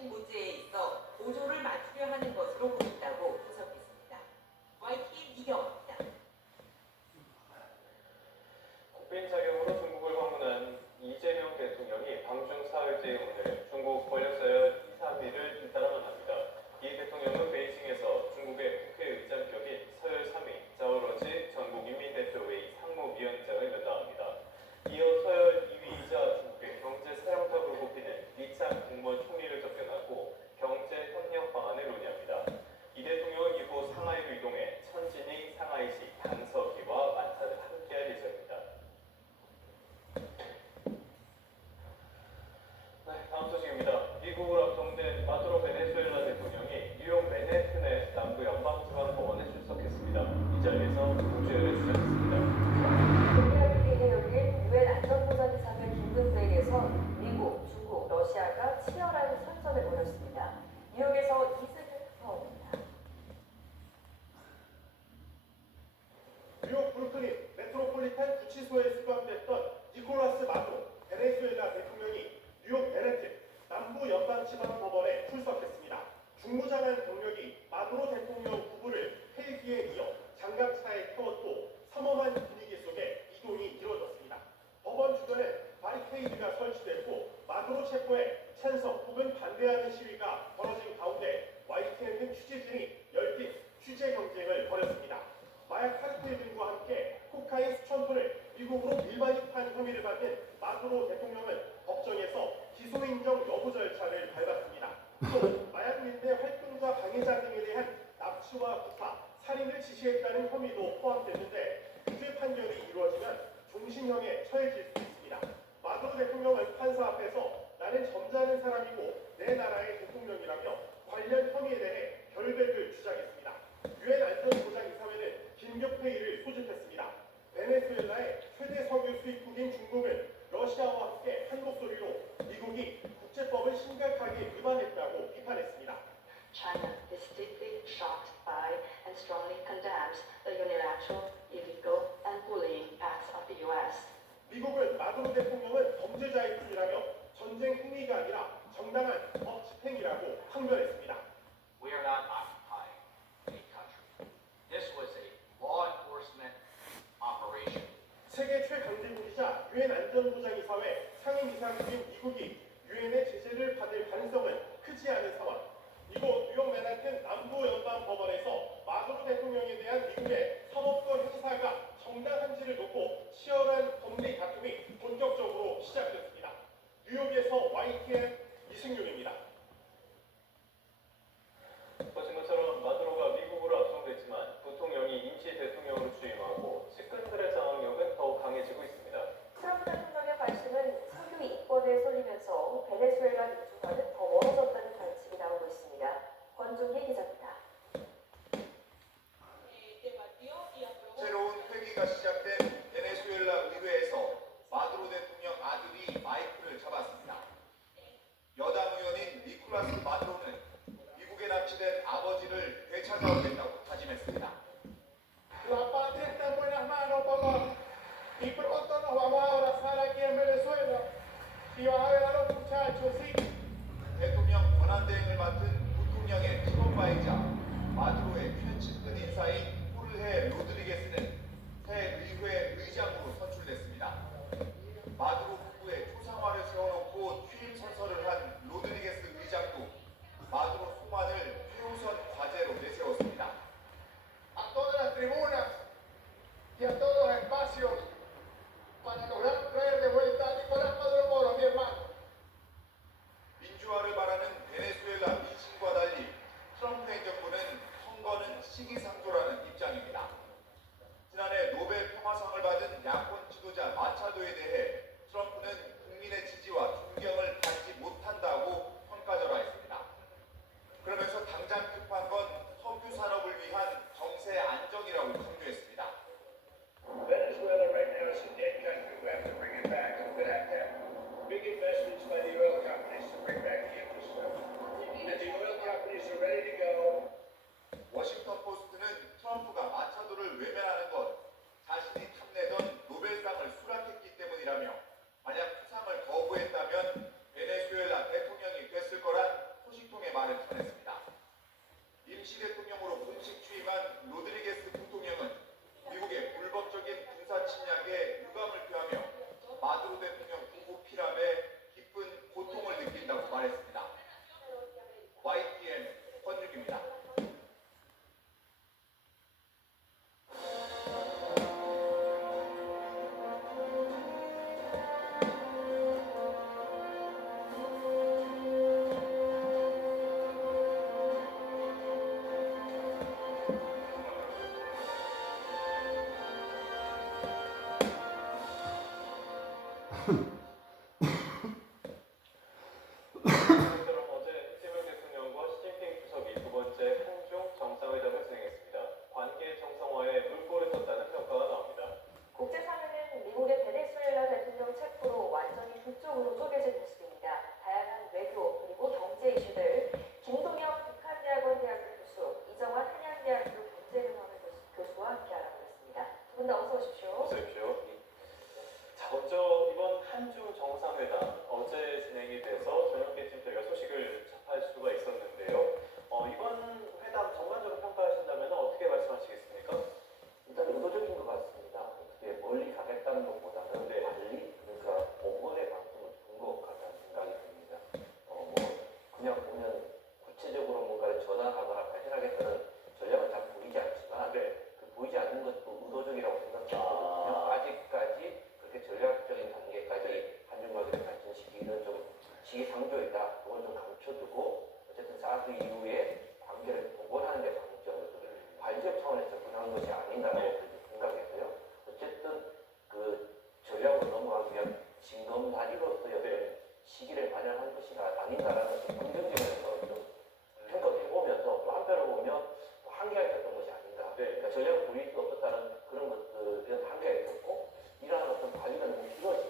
국제적인 문제에 있어 보조를 맞추려 하는 것으로 보인다고 분석했습니다. YTN 이경입니다. 국빈 자격으로 중국을 방문한 이재명 대통령이 방중 사흘째 오늘 중국 권력서열 2, 3위를 잇따라 만납니다. 이 대통령은 베이징에서 중국의 국회의장격인 서열 3위 자오러지 전국인민대표회의 상무위원장을 면담합니다. 이어 서열 2위이자 중국의 경제 사령탑으로 꼽히는 리창 국무원 총리를 접견하고 경제 협력 방안을 논의합니다. 이 대통령은 이후 상하이로 이동해 천진희 상하이시 당서기와 만찬을 함께할 예정입니다. 다음 소식입니다. 미국을 앞동된 마두로 베네수엘라 대통령이 뉴욕 맨해튼의 남부 연방지방법원에 출석했습니다. 이 자리에서 공주회를 시작했습니다. 금요일에 열린 유엔 안전보장이사회 긴급회의에서 미국, 중국, 러시아가 치열한 선전을 벌였습니다. 뉴욕에서 이승윤 특파원입니다. 뉴욕 브루클린 메트로폴리탄 구치소에 수감됐던 니콜라스 마두로 베네수엘라 대통령이 뉴욕 맨해튼 남부 연방지방법원에 출석했습니다. 중무장한 병력이 마두로 대통령 부부를 헬기에 이어 장갑차에 태웠고 삼엄한 분위기 속에 이동이 이루어졌습니다. 법원 주변에 바리케이드가 설치됐고 마두로 체포에 찬성 혹은 반대하는 시위가 벌어진 가운데 YTN은 취재진이 열띤 취재 경쟁을 벌였습니다. 마약 카르텔 등과 함께 코카인 수천 톤을 미국으로 밀반입한 혐의를 받는 마두로 대통령은 법정에서 기소 인정 여부 절차를 밟았습니다. 또 마약 밀매 활동가 방해자 등에 대한 납치와 구타, 살인을 지시했다는 혐의도 포함됐는데 유죄 판결이 이루어지면 종신형에 처해질 수 있습니다. 마두로 대통령은 판사 앞에서 나는 점잖은 사람이고 내 나라의 대통령이라며 관련 혐의에 대해 결백을 주장했습니다. 유엔 안전보장이사회는 긴급회의를 소집했습니다. 베네수엘라의 최대 석유 수입국인 중국은 러시아와 함께 한 목소리로 미국이 국제법을 심각하게 위반했다고 비판했습니다. China is deeply shocked by and strongly condemns the unilateral, illegal, and bullying acts of the U.S. 미국은 마두로 대통령은 범죄자일 뿐이라며 전쟁 행위가 아니라 정당한 법 집행이라고 항변했습니다. We are not occupying a country. This was a law enforcement operation. 세계 최강대국이자 유엔 안전보장이사회 상임이사국인 미국이 유엔의 제재를 받을 가능성은 크지 않은 상황. 이곳 뉴욕 맨하튼 남부연방법원에서 마두로 대통령에 대한 미국의 사법권 행사가 정당한지를 놓고 치열한 법리 다툼이 본격적으로 시작됐습니다. 뉴욕에서 YTN 이승윤입니다. 보신 것처럼 마두로가 미국으로 압송됐지만 부통령이 임시 대통령으로 취임하고 측근들의 장악력은 더욱 강해지고 있습니다. 트럼프 대통령의 관심은 석유 이권에 쏠리면서 베네수엘라 민주화는 더 멀어졌다는 관측이 나오고 있습니다. 권종희 기자입니다. 새로운 회기가 시작된 베네수엘라 의회에서 마두로 대통령 아들이 마이크를 잡았습니다. 여당 의원인 니콜라스 마두로는 미국에 납치된 아버지를 되찾아오겠다고 다짐했습니다. La patria está en buenas manos, papá. Y pronto nos vamos a abrazar aquí en Venezuela. Y vas a ver a los muchachos, sí. 대통령 권한대행을 맡은 부통령의 친오빠이자 마두로의 최측근 인사인 호르헤 로드리게스는 새 의회 의장으로 선출됐습니다. 마두로 부부의 초상화를 세워놓고 취임 선서를 한 로드리게스 의장도 마두로 송환을 최우선 과제로 내세웠습니다. 네. 그러니까 전략을 보일 수 없었다는 그런 것들은 한계가 있었고 이러한 어떤 관리가 너무 길어지고